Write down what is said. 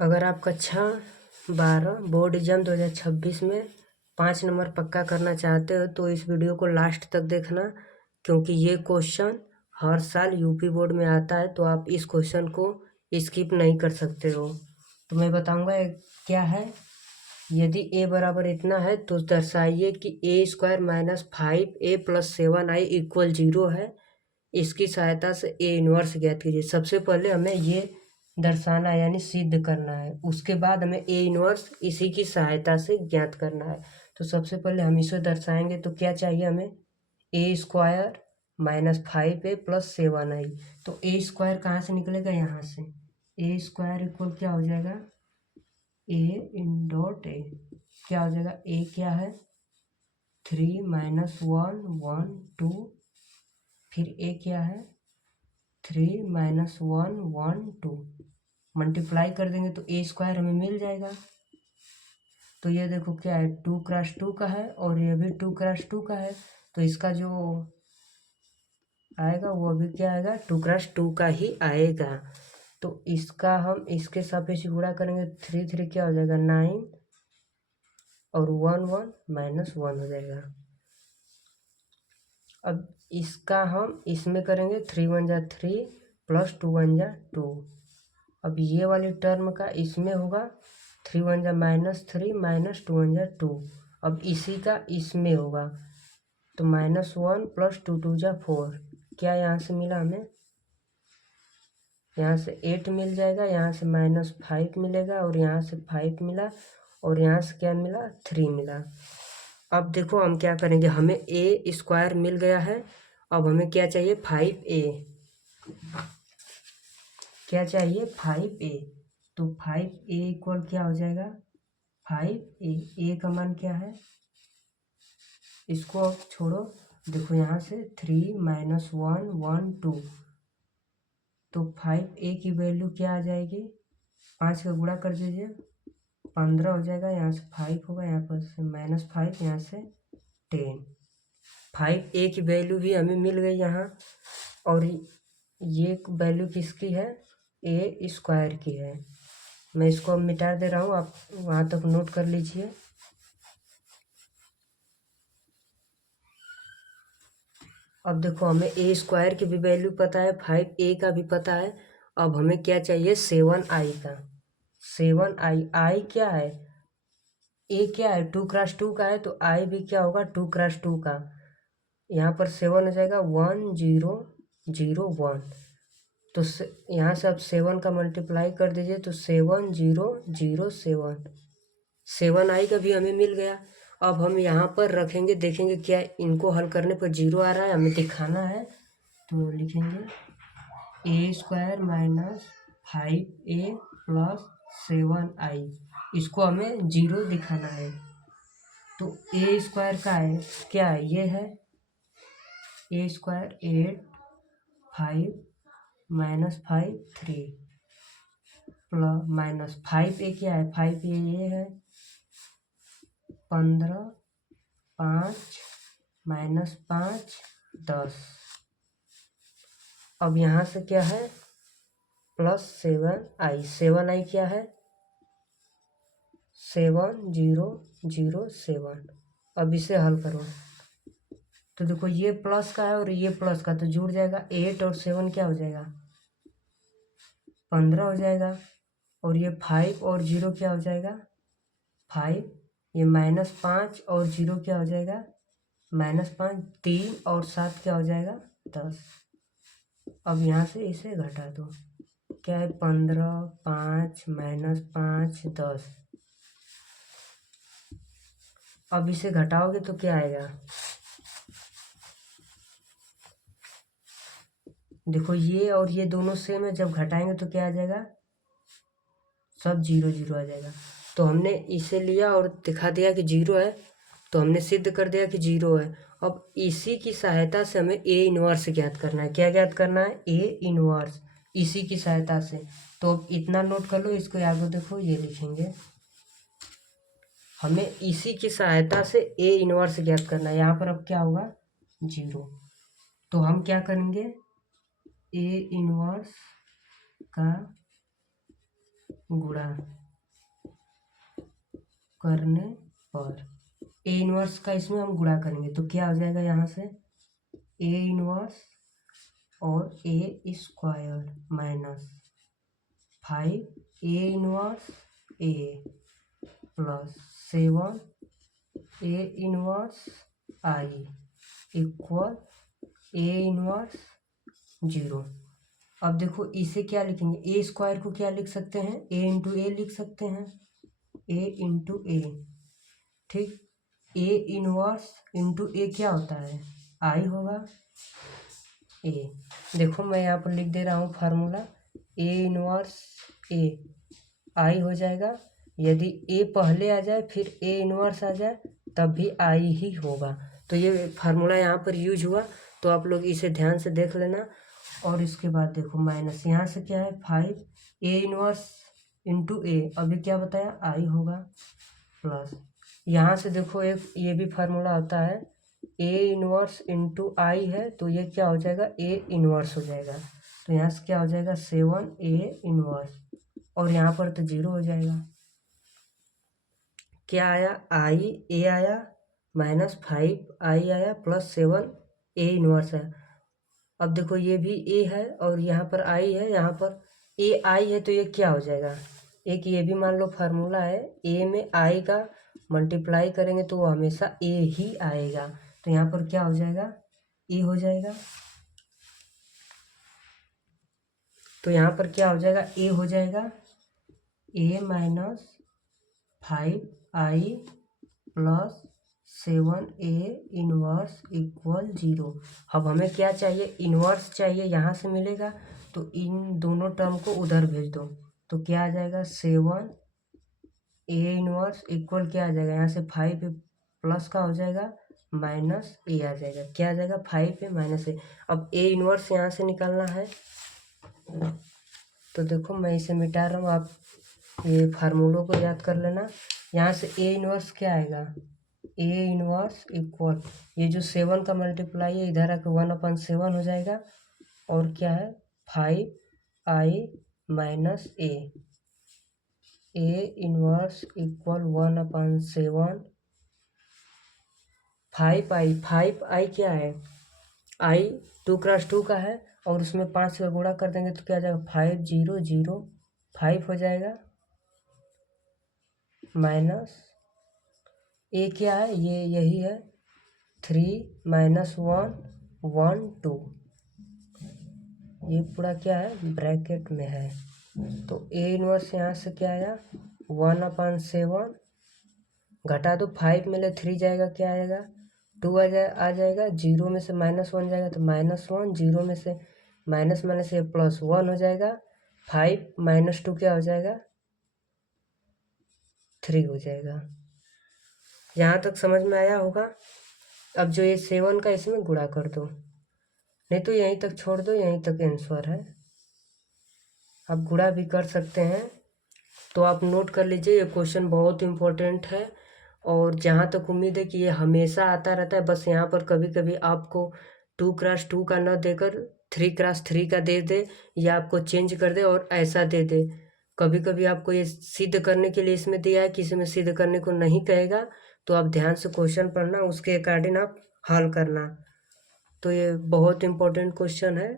अगर आप कक्षा 12 बोर्ड एग्जाम 2026 में 5 नंबर पक्का करना चाहते हो तो इस वीडियो को लास्ट तक देखना, क्योंकि ये क्वेश्चन हर साल यूपी बोर्ड में आता है। तो आप इस क्वेश्चन को स्किप नहीं कर सकते हो। तो मैं बताऊंगा क्या है। यदि a बराबर इतना है तो दर्शाइए कि a² - 5a + 7i = 0 है। इसकी सहायता से a इनवर्स ज्ञात कीजिए। सबसे पहले हमें ये दर्शाना है, यानी सिद्ध करना है। उसके बाद हमें a इनवर्स इसी की सहायता से ज्ञात करना है। तो सबसे पहले हम इसे दर्शाएंगे। तो क्या चाहिए हमें? a² - 5a + 7i। तो a² कहाँ से निकलेगा? यहाँ से। a² = क्या हो जाएगा? a इन .a क्या हो जाएगा? a क्या है? 3 - 1 1 2। फिर a क्या है? 3 - 1 1 2। मल्टीप्लाई कर देंगे तो a² हमें मिल जाएगा। तो ये देखो क्या है, 2 × 2 का है और ये भी 2 × 2 का है। तो इसका जो आएगा वो भी क्या आएगा? 2 × 2 का ही आएगा। तो इसका हम इसके सापेक्ष गुणा करेंगे। 3 3 क्या हो जाएगा? 9 और 1 1 -1 हो जाएगा। अब इसका हम इसमें करेंगे। 3 1 = 3 + 2 1 = 2। अब ये वाली टर्म का इसमें होगा। 3 1 = -3 -2 1 = 2। अब इसी का इसमें होगा तो -1 + 2 2 = 4। क्या यहाँ से मिला हमें? यहाँ से 8 मिल जाएगा, यहाँ से -5 मिलेगा और यहाँ से 5 मिला और यहाँ से क्या मिला? 3 मिला। अब देखो हम क्या करेंगे। हमें a² मिल गया है। अब हमें क्या चाहिए? 5a। क्या चाहिए? 5a। तो 5a = क्या हो जाएगा? 5a। a का मान क्या है? इसको अब छोड़ो। देखो यहाँ से 3 - 1 1 2। तो 5a की वैल्यू क्या आ जाएगी? 5 का गुणा कर दीजिए, 15 हो जाएगा। यहाँ से 5 होगा, यहाँ पर से -5, यहाँ से 10। 5a की वैल्यू भी हमें मिल गई यहाँ। और ये वैल्यू किसकी है? a² की है। मैं इसको अब मिटा दे रहा हूँ, आप वहाँ तक नोट कर लीजिए। अब देखो हमें a² की भी वैल्यू पता है, 5a का भी पता है। अब हमें क्या चाहिए? 7i का। 7i। i क्या है? a क्या है? 2 × 2 का है, तो i भी क्या होगा? 2 × 2 का। यहाँ पर 7 हो जाएगा 1 0 0 1। तो यहाँ से अब 7 का मल्टीप्लाई कर दीजिए तो 7 0 0 7। 7i का भी हमें मिल गया। अब हम यहाँ पर रखेंगे, देखेंगे क्या इनको हल करने पर 0 आ रहा है, हमें दिखाना है। तो लिखेंगे a² - 5a + 7i। इसको हमें 0 दिखाना है। तो a² का है क्या है? ये है a² 8 5 -5 3 + -5a क्या है? 5a ये है 15 5 -5 10। अब यहाँ से क्या है? +7i। 7i क्या है? 7 0 0 7। अब इसे हल करो तो देखो ये प्लस का है और ये प्लस का, तो जुड़ जाएगा। 8 और 7 क्या हो जाएगा? 15 हो जाएगा। और ये 5 और 0 क्या हो जाएगा? 5। ये -5 और 0 क्या हो जाएगा? -5। 3 और 7 क्या हो जाएगा? 10। अब यहाँ से इसे घटा दो। क्या है? 15 5 -5 10। अब इसे घटाओगे तो क्या आएगा? देखो ये और ये दोनों सेम है, जब घटाएंगे तो क्या आ जाएगा? सब 0 0 आ जाएगा। तो हमने इसे लिया और दिखा दिया कि 0 है, तो हमने सिद्ध कर दिया कि 0 है। अब इसी की सहायता से हमें a इनवर्स ज्ञात करना है। क्या ज्ञात करना है? a inverse. इसी की सहायता से। तो अब इतना नोट कर लो, इसको आगे देखो, ये लिखेंगे। हमें इसी की सहायता से a इनवर्स ज्ञात करना है। यहाँ पर अब क्या होगा? 0। तो हम क्या करेंगे? a इनवर्स का गुणा करने पर ए इनवर्स का इसमें हम गुणा करेंगे तो क्या हो जाएगा यहाँ से ए इनवर्स और A square minus 5 A inverse A plus 7 A inverse I equal A inverse 0। अब देखो इसे क्या लिखेंगे, ए स्क्वायर को क्या लिख सकते हैं, ए इंटू ए लिख सकते हैं, ए इंटू ए, ठीक। ए इनवर्स इंटू ए क्या होता है, आई होगा ए। देखो मैं यहाँ पर लिख दे रहा हूँ फार्मूला, ए इनवर्स ए आई हो जाएगा। यदि ए पहले आ जाए फिर ए इनवर्स आ जाए तब भी आई ही होगा। तो ये फार्मूला यहाँ पर यूज हुआ, तो आप लोग इसे ध्यान से देख लेना। और इसके बाद देखो माइनस यहाँ से क्या है 5 ए इनवर्स इंटू ए, अभी क्या बताया आई होगा, प्लस यहाँ से देखो एक ये भी फार्मूला आता है, ए इनवर्स इंटू आई है तो ये क्या हो जाएगा ए इनवर्स हो जाएगा। तो यहाँ से क्या हो जाएगा 7 ए इनवर्स, और यहाँ पर तो 0 हो जाएगा। क्या आया, आई ए आया माइनस 5 आई आया प्लस 7 ए इनवर्स है। अब देखो ये भी ए है और यहाँ पर आई है, यहाँ पर ए आई है तो ये क्या हो जाएगा, एक ये भी मान लो फार्मूला है, ए में आई का मल्टीप्लाई करेंगे तो वो हमेशा ए ही आएगा। तो यहाँ पर क्या हो जाएगा ए हो जाएगा, तो यहाँ पर क्या हो जाएगा ए हो जाएगा A minus 5 I plus 7 A inverse equal 0। अब हमें क्या चाहिए, इनवर्स चाहिए, यहाँ से मिलेगा तो इन दोनों टर्म को उधर भेज दो तो क्या आ जाएगा 7 ए इनवर्स इक्वल क्या आ जाएगा, यहाँ से 5 प्लस का हो जाएगा माइनस ए आ जाएगा, क्या आ जाएगा 5 ए माइनस ए। अब ए इनवर्स यहाँ से निकालना है तो देखो मैं इसे मिटा रहा हूँ, आप ये फार्मूलों को याद कर लेना। यहाँ से ए इनवर्स क्या आएगा, ए इनवर्स इक्वल ये जो 7 का मल्टीप्लाई है इधर आकर 1/7 हो जाएगा, और क्या है 5 आई माइनस ए इनवर्स इक्वल 1/7 5 आई क्या है, आई 2 क्रॉस 2 का है और उसमें 5 का गुणा कर देंगे तो क्या आ जाएगा 5 0 0 5 हो जाएगा, माइनस ए क्या है ये यही है 3 माइनस 1 1 2, ये पूरा क्या है ब्रैकेट में है। तो ए इनवर्स यहाँ से क्या आया 1/7, घटा दो 5 में ले 3 जाएगा क्या आएगा 2 आ जाएगा, 0 में से -1 जाएगा तो -1, 0 में से माइनस माइनस ये प्लस 1 हो जाएगा, 5 माइनस 2 क्या हो जाएगा 3 हो जाएगा। यहाँ तक समझ में आया होगा। अब जो ये 7 का इसमें गुणा कर दो, नहीं तो यहीं तक छोड़ दो, यहीं तक आंसर है। आप गुणा भी कर सकते हैं, तो आप नोट कर लीजिए ये क्वेश्चन बहुत इम्पोर्टेंट है। और जहाँ तक उम्मीद है कि ये हमेशा आता रहता है, बस यहाँ पर कभी कभी आपको 2 क्रॉस 2 का न देकर 3 क्रॉस 3 का दे दे, या आपको चेंज कर दे और ऐसा दे दे। कभी कभी आपको ये सिद्ध करने के लिए इसमें दिया है, किसी में सिद्ध करने को नहीं कहेगा, तो आप ध्यान से क्वेश्चन पढ़ना, उसके अकॉर्डिंग आप हल करना। तो ये बहुत इम्पोर्टेंट क्वेश्चन है।